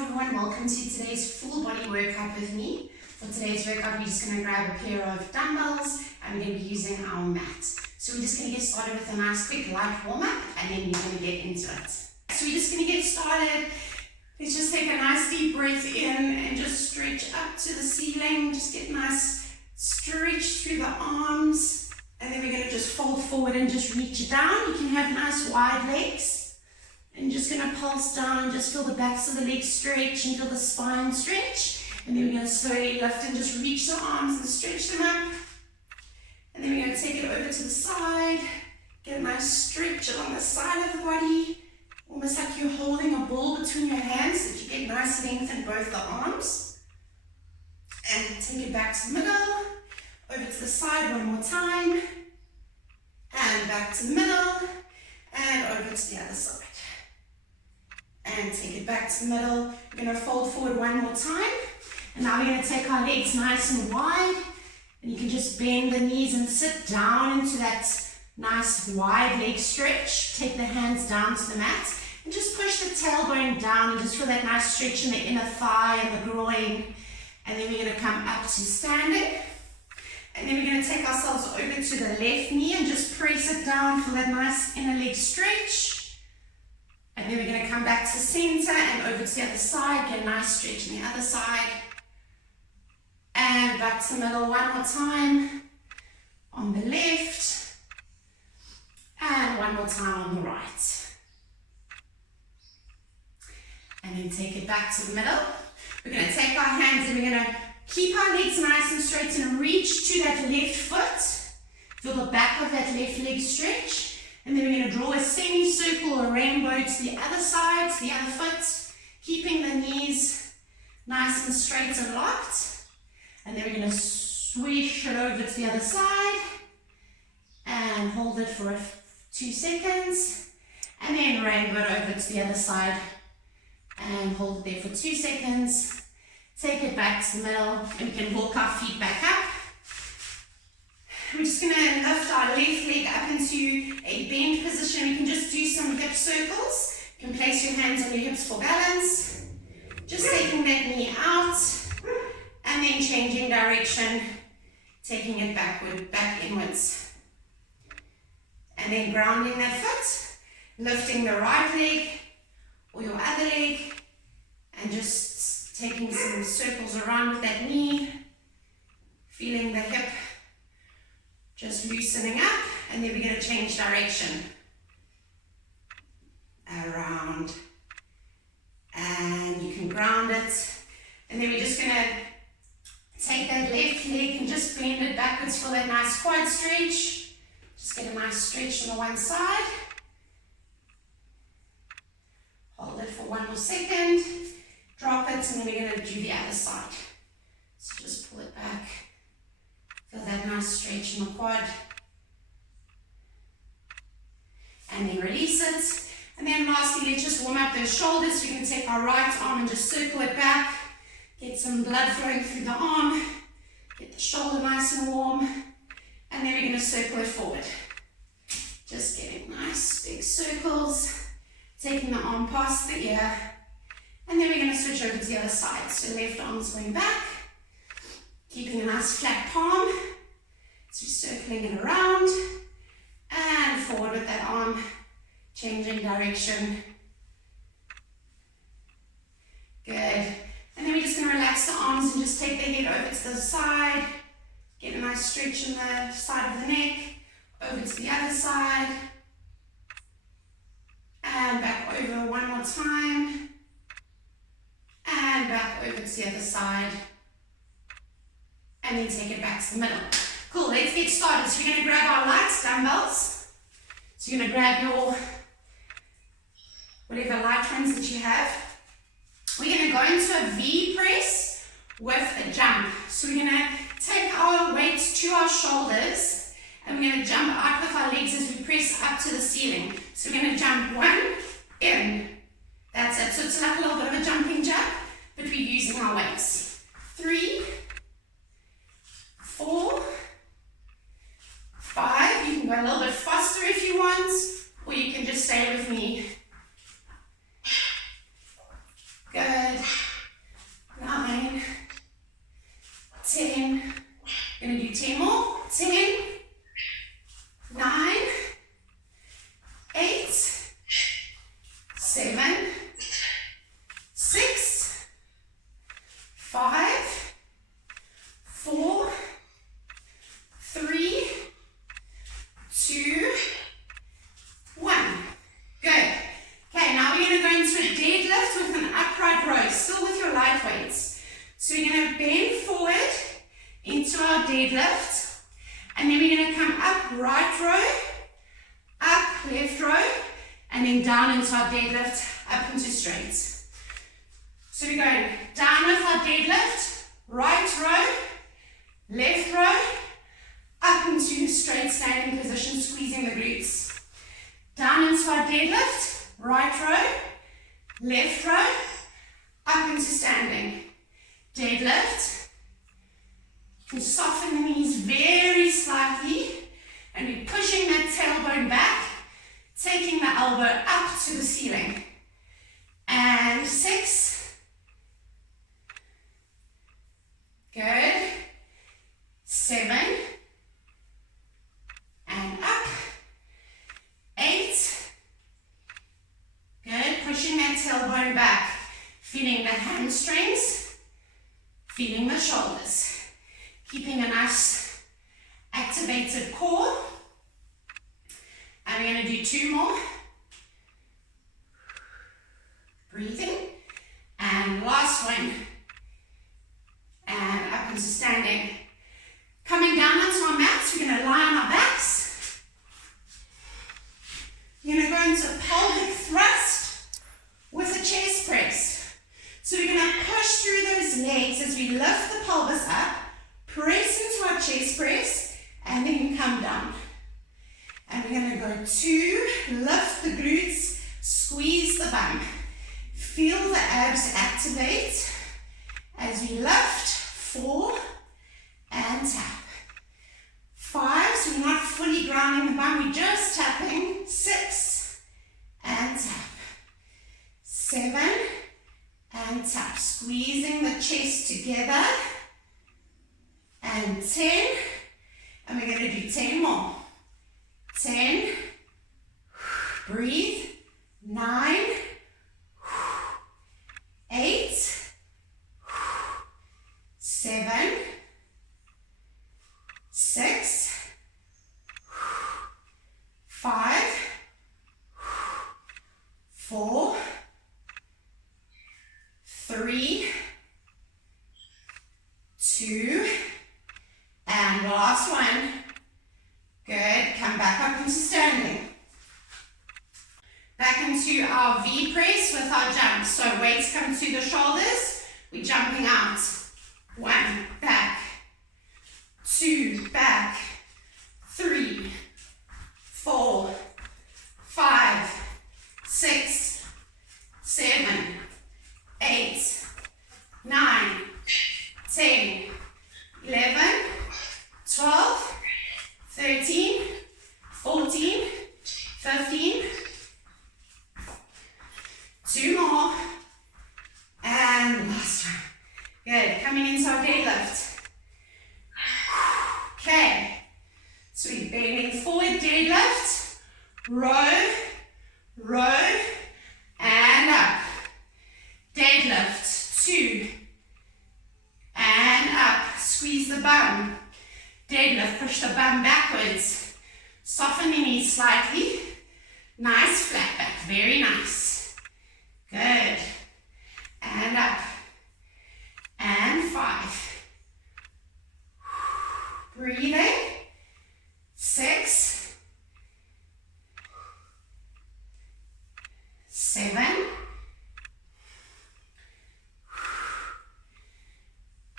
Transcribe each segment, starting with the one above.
everyone, welcome to today's full body workout with me. For today's workout, we're just going to grab a pair of dumbbells and we're going to be using our mat. So we're just going to get started with a nice quick light warm up and then we're going to get into it. So we're just going to get started. Let's just take a nice deep breath in and just stretch up to the ceiling. Just get nice stretch through the arms, and then we're going to just fold forward and just reach down. You can have nice wide legs. And just going to pulse down and just feel the backs of the legs stretch and feel the spine stretch. And then we're going to slowly lift and just reach the arms and stretch them up. And then we're going to take it over to the side. Get a nice stretch along the side of the body. Almost like you're holding a ball between your hands so that you get nice length in both the arms. And take it back to the middle. Over to the side one more time. And back to the middle. And over to the other side. And take it back to the middle. We're going to fold forward one more time. And now we're going to take our legs nice and wide. And you can just bend the knees and sit down into that nice wide leg stretch. Take the hands down to the mat. And just push the tailbone down and just feel that nice stretch in the inner thigh and the groin. And then we're going to come up to standing. And then we're going to take ourselves over to the left knee and just press it down for that nice inner leg stretch. And then we're going to come back to center and over to the other side, get a nice stretch on the other side. And back to the middle one more time on the left. And one more time on the right. And then take it back to the middle. We're going to take our hands and we're going to keep our legs nice and straight and reach to that left foot. Feel the back of that left leg stretch. And then we're going to draw a semicircle or rainbow to the other side, to the other foot, keeping the knees nice and straight and locked. And then we're going to swish it over to the other side and hold it for 2 seconds. And then rainbow it over to the other side and hold it there for 2 seconds. Take it back to the middle and we can walk our feet back up. We're just going to lift our left leg up into a bend position. We can just do some hip circles. You can place your hands on your hips for balance. Just taking that knee out and then changing direction, taking it backward, back inwards. And then grounding that foot, lifting the right leg or your other leg and just taking some circles around with that knee, feeling the hip just loosening up, and then we're going to change direction. Around. And you can ground it. And then we're just going to take that left leg and just bend it backwards for that nice quad stretch. Just get a nice stretch on the one side. Hold it for 1 more second. Drop it, and then we're going to do the other side. So just pull it back. Feel that nice stretch in the quad. And then release it. And then lastly, let's just warm up those shoulders. We can take our right arm and just circle it back. Get some blood flowing through the arm. Get the shoulder nice and warm. And then we're going to circle it forward. Just getting nice big circles. Taking the arm past the ear. And then we're going to switch over to the other side. So left arm's going back. Keeping a nice flat palm, so circling it around, and forward with that arm, changing direction. Good. And then we're just going to relax the arms and just take the head over to the side, get a nice stretch in the side of the neck, over to the other side, and back over one more time, and back over to the other side. And then take it back to the middle. Cool, let's get started. So you're going to grab our light dumbbells. So you're going to grab your whatever light ones that you have. We're going to go into a V press with a jump. So we're going to take our weights to our shoulders and we're going to jump out with our legs as we press up to the ceiling. So we're going to jump 1, in. That's it. So it's like a little bit of a jumping jump, but we're using our weights. 3, 4, 5, you can go a little bit faster if you want, or you can just stay with me. Good. deadlift. And then we're going to come up right row, up left row, and then down into our deadlift, up into straight. So we're going down with our deadlift, right row, left row, up into straight standing position, squeezing the glutes. Down into our deadlift, right row, left row, up into standing. Deadlift. You can soften the knees very slightly, and we're pushing that tailbone back, taking the elbow up to the ceiling. And 6. Good. 7. And up. 8. Good. Pushing that tailbone back, feeling the hamstrings, feeling the shoulders. Keeping a nice activated core. And we're going to do 2 more. Breathing. And last one. And up into standing. Coming down onto our mats, we're going to lie on our backs. You're going to go into a pelvic thrust with a chest press. So we're going to push through those legs as we lift the pelvis up. Press into our chest press, and then come down. And we're going to go 2, lift the glutes, squeeze the bum. Feel the abs activate as we lift. 4, and tap. 5, so we're not fully grounding the bum, we're just tapping. 6, and tap. 7, and tap. Squeezing the chest together. And 10, and we're going to do 10 more. 10, breathe. 9, 8, 7, 6, 5, 4, 3, 2, and last one. Good. Come back up into standing. Back into our V press with our jump. So weights come to the shoulders. We're jumping out. 1, back. 2, back. 3, 4, 5, 6, 7, 8, 9, 10, 11, 12, 13, 14, 15, 2 more, and last one. Good, coming into our deadlift. Okay, so we're bending forward, deadlift, row, row, and up. Deadlift, 2, and up. Squeeze the bum. Deadlift, push the bum backwards. Soften the knees slightly. Nice flat back, very nice. Good. And up. And 5. Breathing. 6. 7.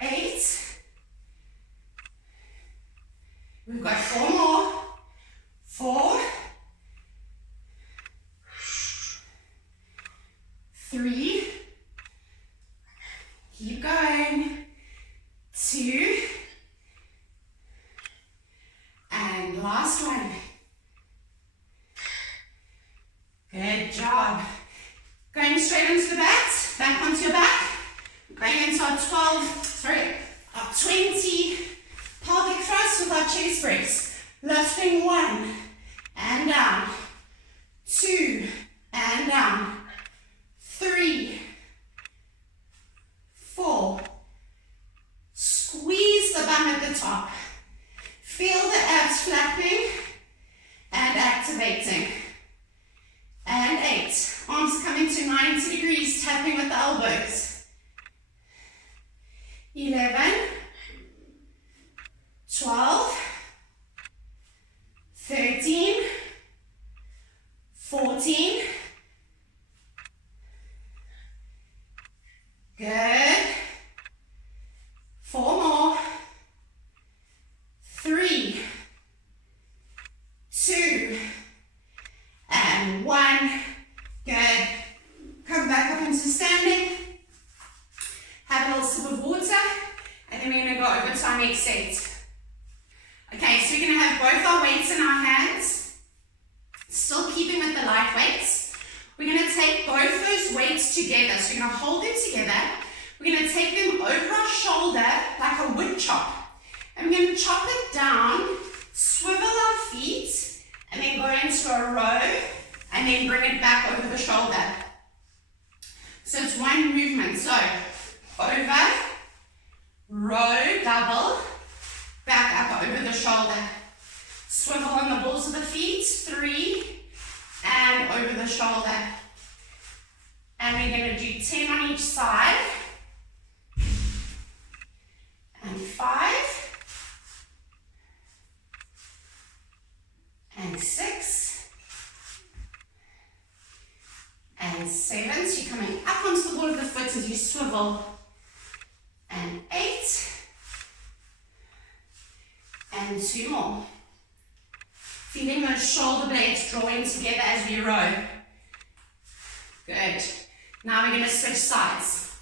8. We've got 4 more. 4. 3. Keep going. 2. And last one. Good job. Going straight into the bats, back onto your back. Going into our 20 pelvic thrusts with our chest press. Lifting 1 and down. 2 and down. 3, 4. Squeeze the bum at the top. Feel the abs flapping and activating. And 8. Arms coming to 90 degrees, tapping with the elbows. 11, 13, 14, good, 4 more, 3, 2, and 1, good. Come back up into standing, have a little sip of water, and then we're going to go over to our next set. Okay, so we're going to have both our weights in our hands, still keeping with the light weights. We're going to take both those weights together, so we're going to hold them together. We're going to take them over our shoulder like a wood chop, and we're going to chop it down, swivel our feet, and then go into a row, and then bring it back over the shoulder. So it's one movement, so over, row, double, back up over the shoulder. Swivel on the balls of the feet, 3, and over the shoulder. And we're going to do 10 on each side. And 5. And 6. And 7. So you're coming up onto the ball of the foot as you swivel. And 8. And 2 more. Feeling those shoulder blades drawing together as we row. Good. Now we're going to switch sides.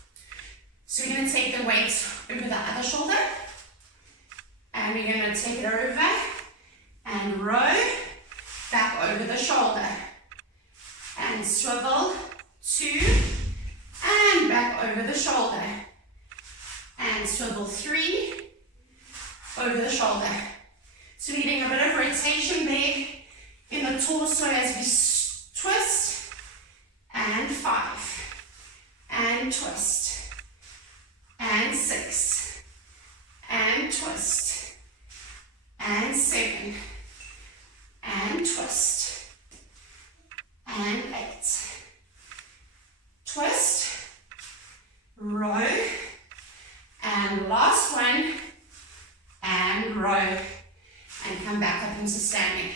So we're going to take the weight over the other shoulder. And we're going to take it over and row back over the shoulder. And swivel, 2, and back over the shoulder. And swivel, 3, over the shoulder. So we're getting a bit of rotation there in the torso as we twist. And 5. And twist. And 6. And twist. And 7. And twist. And 8. Twist. Row. And last one. And row. And come back up into standing.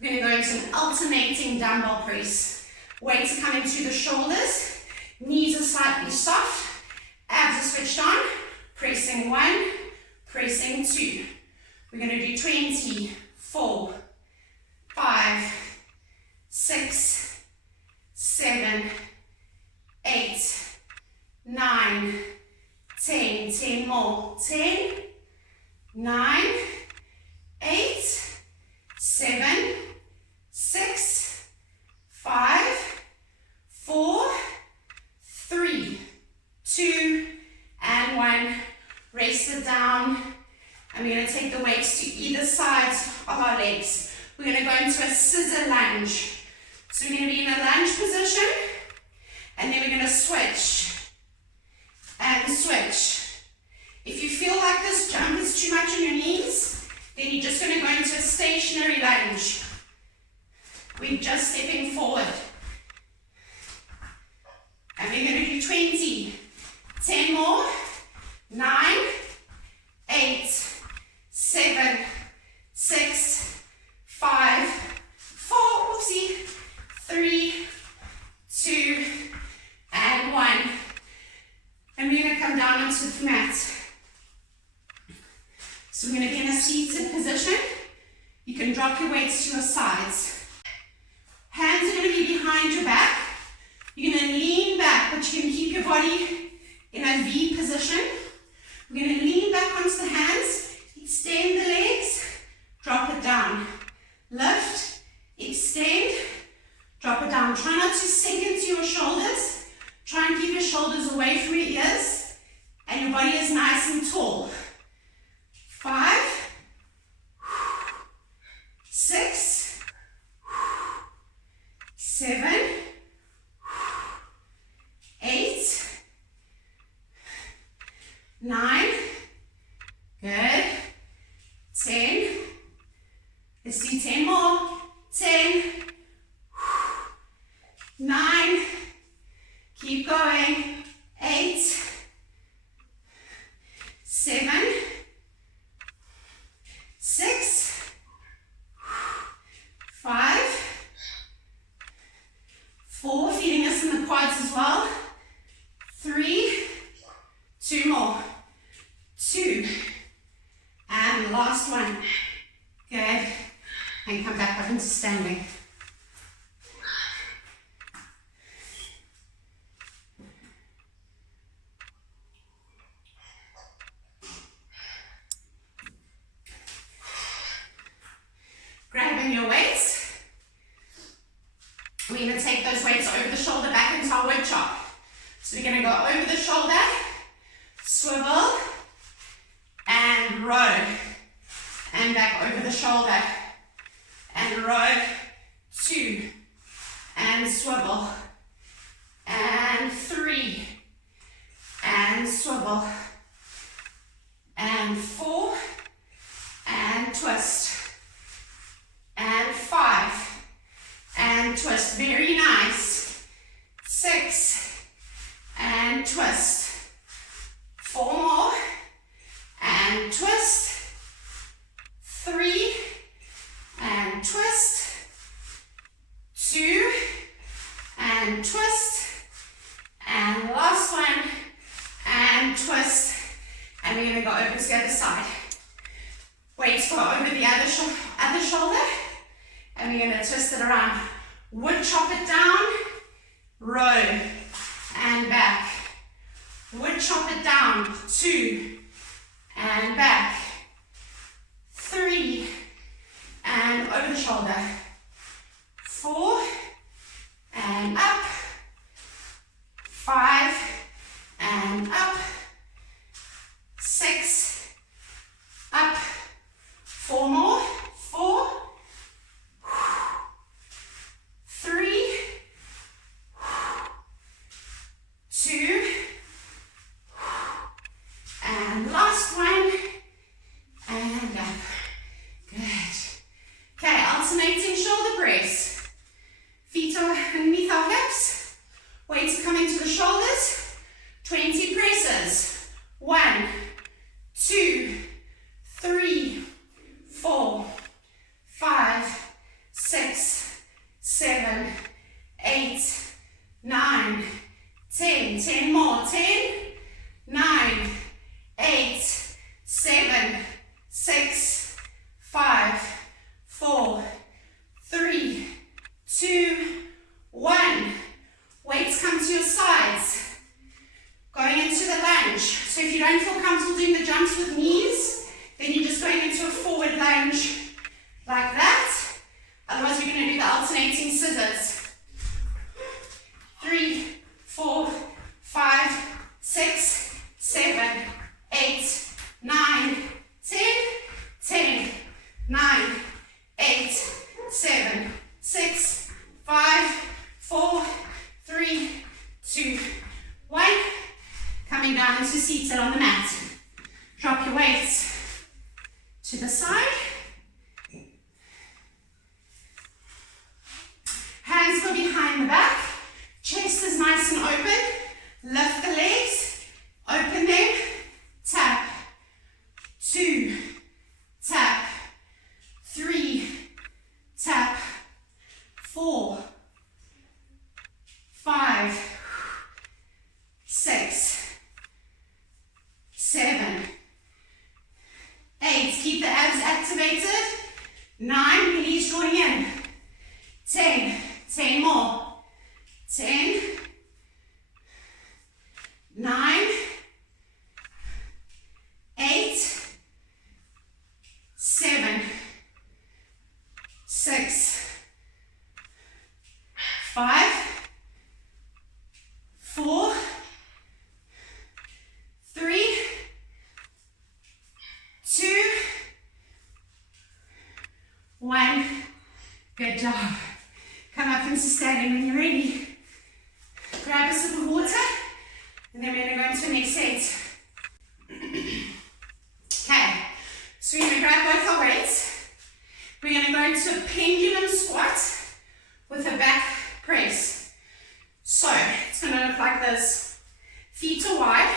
We're going to go into an alternating dumbbell press. Weights are coming to the shoulders. Knees are slightly soft. Abs are switched on. Pressing 1. Pressing 2. We're going to do 20, 4, 5, 6, 7, 8, 9, 10. 10 more. 10, 9, 8, 7, 6, 5, 4, 3, 2, and 1. Rest it down. And we're going to take the weights to either side of our legs. We're going to go into a scissor lunge. So we're going to be in a lunge position. And then we're going to switch. And switch. If you feel like this jump is too much on your knees, then you're just going to go into a stationary lunge. We're just stepping forward. And we're going to do 20. 10 more. 9, 8, 7, 6, 5, 4, oopsie, 3, 2, and 1. And we're going to come down onto the mat. So we're going to be in a seated position. You can drop your weights to your sides. Hands are going to be behind your back. You're going to lean back, but you can keep your body in a V position. We're going to lean back onto the hands, extend the legs, drop it down. Lift, extend, drop it down. Try not to sink into your shoulders. Try and keep your shoulders away from your ears, and your body is nice and tall. 5, 6, 7, 8, 9, good, 10, let's do 10 more, 10, 9, keep going, 8, 7, 6, standing. Grabbing your weights. We're going to take those weights over the shoulder back into our wood chop. So we're going to go over the shoulder, swivel, and row. And back over the shoulder, and row, 2, and swivel, and 3, and swivel, and 4, and twist, and 5, and twist, very nice, 6, and twist, 4 more, and twist, 3, and twist, 2, and twist, and last one, and twist, and we're going to go over to the other side. Weights go over the other shoulder, and we're going to twist it around. Wood chop it down, row, and back. Wood chop it down, 2, and back. 3, and over the shoulder, 4, and up, 5, and up, 6, up, 4 more, 4, 3, 2, and last one, and up. Good. Okay, alternating shoulder press. Feet are underneath our hips. Weights are coming to the shoulders. 20 presses. 1, 2, 3, 4, 5, 6, 7, 8, 9, 10. 10 more. 10, 9, 8, 7, 6, 5, 4, 3, 2, 1. Weights come to your sides. Going into the lunge. So if you don't feel comfortable doing the jumps with knees, then you're just going into a forward lunge like that. Otherwise, we're going to do the alternating scissors. 3, 4, 5, 6, 7, 8, 9, 10, 10, 9, 8, 7, 6, 5, 4, 3, 2, 1. Coming down into seated on the mat. Drop your weights to the side. Hands go behind the back. Chest is nice and open. Lift the legs. Open them. Tap. 2. Tap. 3. Tap. 4. 5. 6. 7. 8. Keep the abs activated. 9. Release drawing in. 10. 10 more. 10. 9. 8. 7. 6. 5. 4. 3. 2. 1. Good job. Come up into standing when you're ready. Grab a sip of water, and then we're going to go into the next set. Okay, so we're going to grab both our weights. We're going to go into a pendulum squat with a back press. So it's going to look like this. Feet are wide.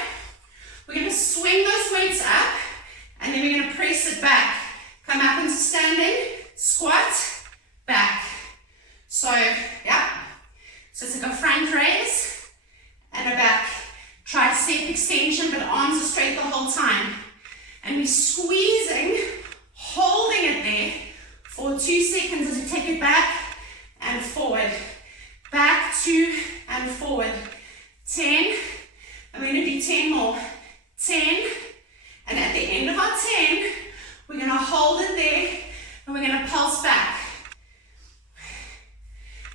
We're going to swing those weights up, and then we're going to press it back. Come up into standing, squat, back. So, yeah. So it's like a front raise and a back tricep extension, but arms are straight the whole time. And we're squeezing, holding it there for 2 seconds as you take it back and forward. Back, 2, and forward. 10. I'm going to do 10 more. 10. And at the end of our 10, we're going to hold it there and we're going to pulse back.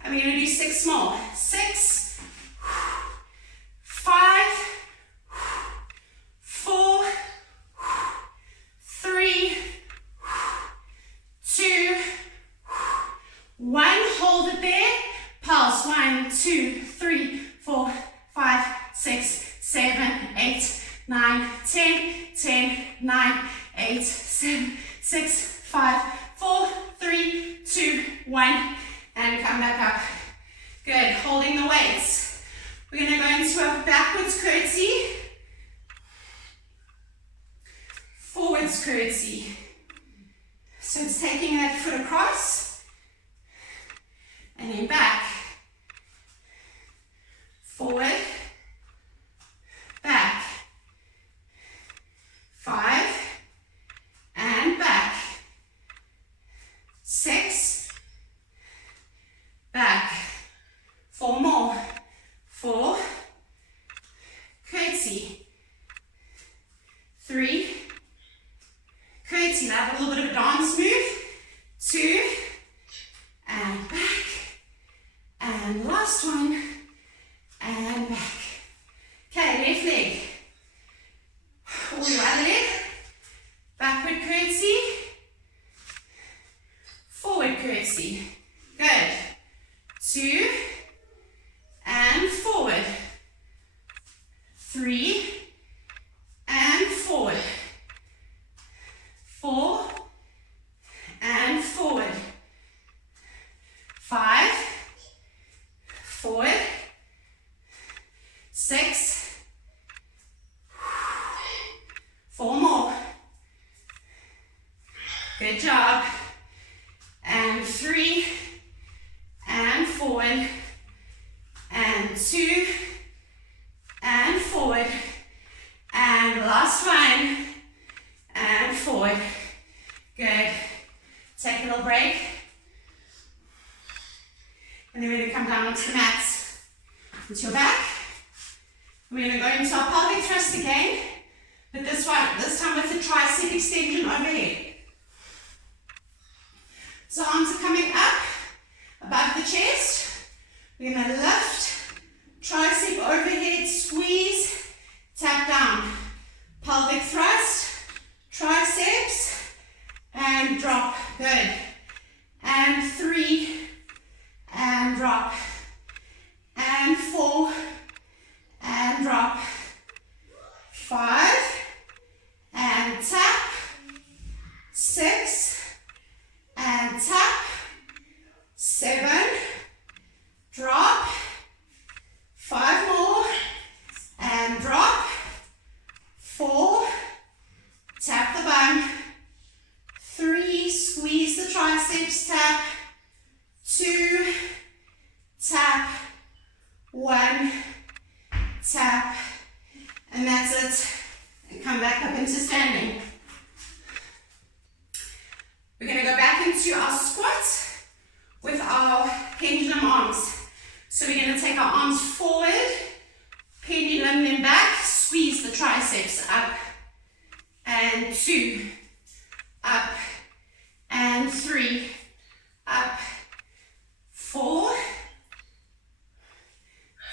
And we're going to do 6 more. 6, 5, 4, 3, 2, 1. Hold it there. Pulse. 1, 2, 3, 4, 5, 6, 7, 8, 9, 10, 10, 9, 8, 7, 6, 5, 4, 3, 2, 1, and come back up. Good. Holding the weights. We're going to go into a backwards curtsy, forwards curtsy. So it's taking that foot across and then back, forward, back, 5, and back, 6, back, 4 more, 4, curtsy, 3, curtsy. Now have a little bit of a dance move, 2, and back, and last one, and back. Okay, left leg, or your other leg, backward curtsy, forward curtsy. Good. 2, and forward. 3, and forward. 4, and forward. 5, forward. 6, 4 more. Good job. And 3, and forward, and 2, and forward, and last one, and forward. Good. Take a little break. And then we're going to come down onto the mats. Onto your back. We're going to go into our pelvic thrust again, but this time with the tricep extension overhead. So arms are coming up above the chest. We're going to lift, tricep overhead, squeeze, tap down. Pelvic thrust, triceps, and drop. Good. And 3, and drop. And 4, and drop. 5, and tap. 6, and tap. 7, drop. 5 more, and drop. 4, tap the bum. 3, squeeze the triceps, tap. 2, tap. 1, tap. And that's it. And come back up into standing. We're going to go back into our squat with our pendulum arms. So we're going to take our arms forward, pendulum them back, squeeze the triceps up, and 2, up, and 3, up, 4,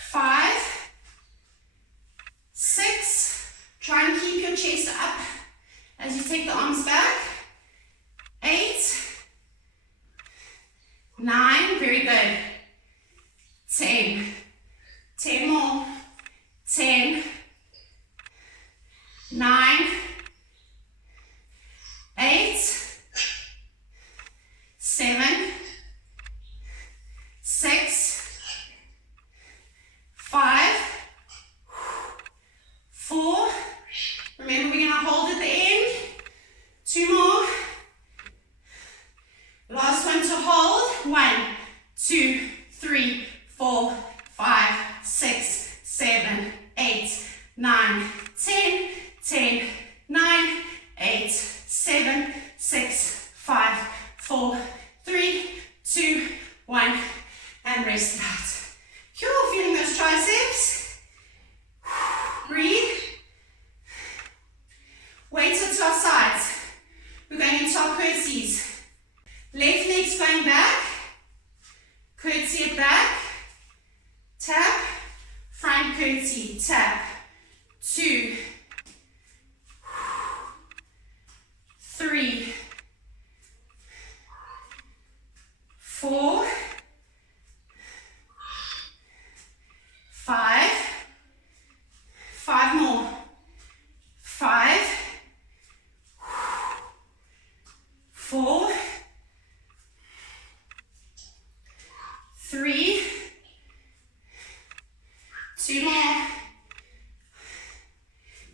5, 6, try and keep your chest up as you take the arms back, 8, 9, very good, 10, 10 more, 10, 9, 8, 7, 6, 5, 4, remember we're going to hold at the end, 2 more, last one to hold, 1, 2, 3, 4, 5, 6, 7, 8, 9, 10, 10, 9, 8, 7, 6, 5, 4, 2, 3, 4, 5, 5 more, 5, 4, 3, 2 more,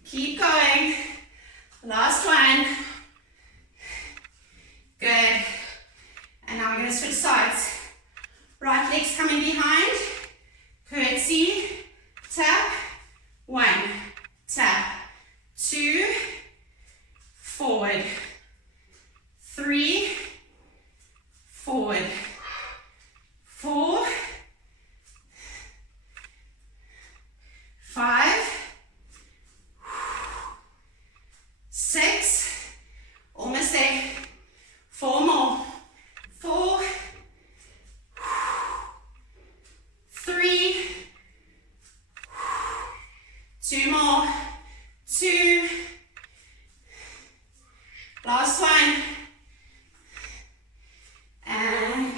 keep going, last one, good, and now we're going to switch sides, right leg's coming behind, curtsy, tap, 1, tap, 2, forward, 3, forward, 4, 5, 6, almost there, 4 more, 4, 3, 2 more, 2, last one, and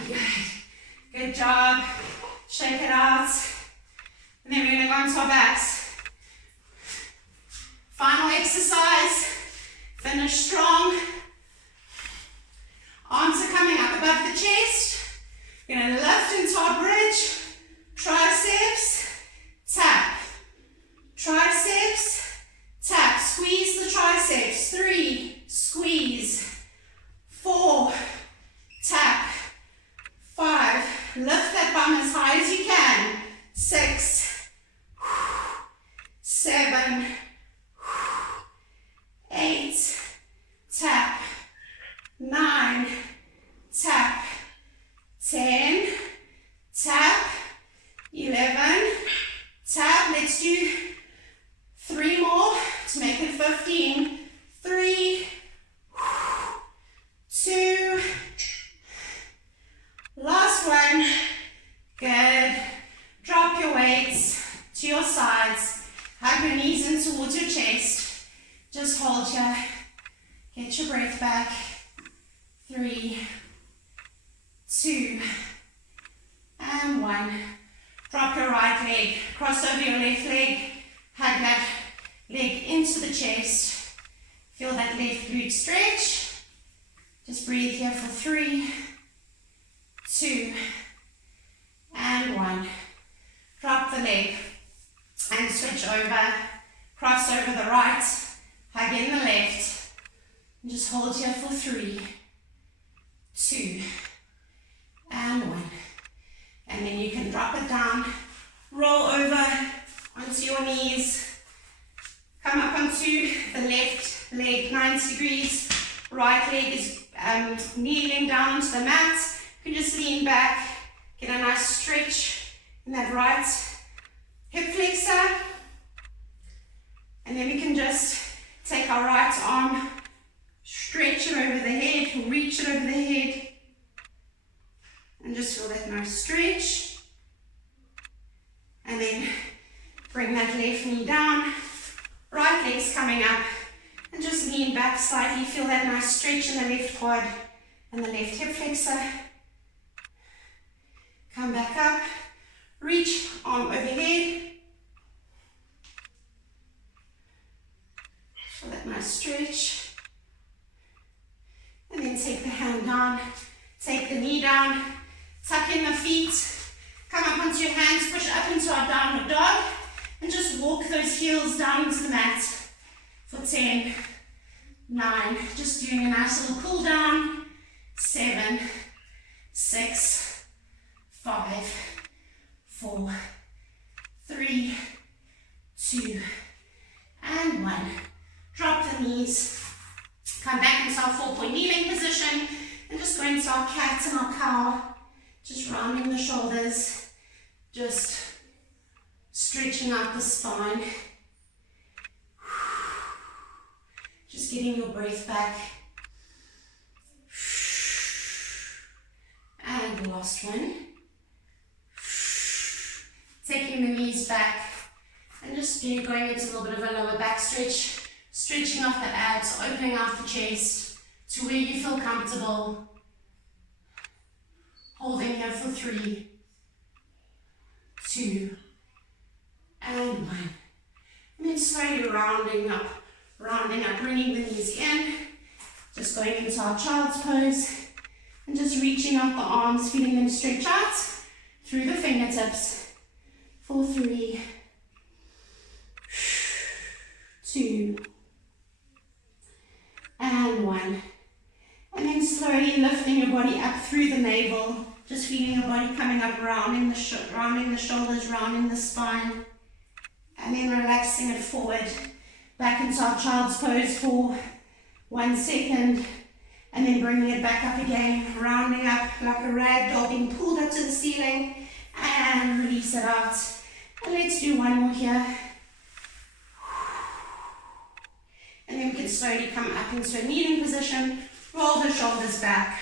good job, shake it out, and then we're going to go onto our backs. Final exercise, finish strong, arms are coming up above the chest, we're going to lift into our bridge, triceps, tap, triceps, tap, squeeze the triceps, 3, squeeze, 4, tap, 5, lift that bum as high as you can, 6, 7, 8, tap, 9, tap, 10, tap, 11, tap, let's do 3 more to make it 15, 3, 2, last one, good, drop your weights to your sides, hug your knees in towards your chest, just hold here, get your breath back, 3, 2, and 1, drop your right leg, cross over your left leg, hug that leg into the chest, feel that left glute stretch, just breathe here for 3, 2, and 1, drop the leg, and switch over, cross over the right, hug in the left, and just hold here for 3, 2, and 1, and then you can drop it down, roll over onto your knees, come up onto the left leg 90 degrees, right leg is kneeling down onto the mat, you can just lean back, get a nice stretch in that right hip flexor, and then we can just take our right arm, stretch it over the head, reach it over the head, and just feel that nice stretch, and then bring that left knee down, right leg's coming up, and just lean back slightly, feel that nice stretch in the left quad and the left hip flexor, come back up, reach, arm overhead, feel that nice stretch, and then take the hand down, take the knee down, tuck in the feet, come up onto your hands, push up into our downward dog, and just walk those heels down into the mat for 10, 9, just doing a nice little cool down, 7, 6, 5, 4, 3, 2, and 1. Drop the knees, come back into our 4-point kneeling position, and just go into our cat and our cow, just rounding the shoulders, just stretching out the spine, just getting your breath back, and the last one, taking the knees back, and just you're going into a little bit of a lower back stretch, stretching off the abs, opening out the chest to where you feel comfortable. Holding here for 3, 2, and 1. And then slowly rounding up, bringing the knees in. Just going into our child's pose. And just reaching out the arms, feeling them stretch out through the fingertips. For 3, 2, and 1. And then slowly lifting your body up through the navel. Just feeling your body coming up, rounding the shoulders, rounding the spine. And then relaxing it forward. Back into our child's pose for 1 second. And then bringing it back up again. Rounding up like a rag doll, being pulled up to the ceiling. And release it out. And let's do one more here. And then we can slowly come up into a kneeling position. Roll the shoulders back.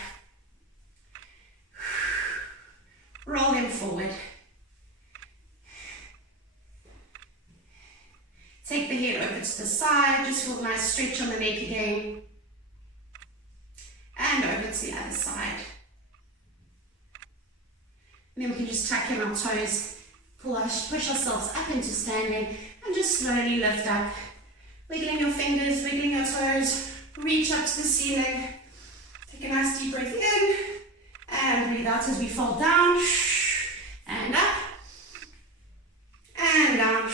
Roll them forward. Take the head over to the side. Just feel a nice stretch on the neck again. And over to the other side. And then we can just tuck in our toes. Push ourselves up into standing. And just slowly lift up. Wiggling your fingers, wiggling your toes. Reach up to the ceiling. Take a nice deep breath in. And breathe out as we fall down. And up. And down.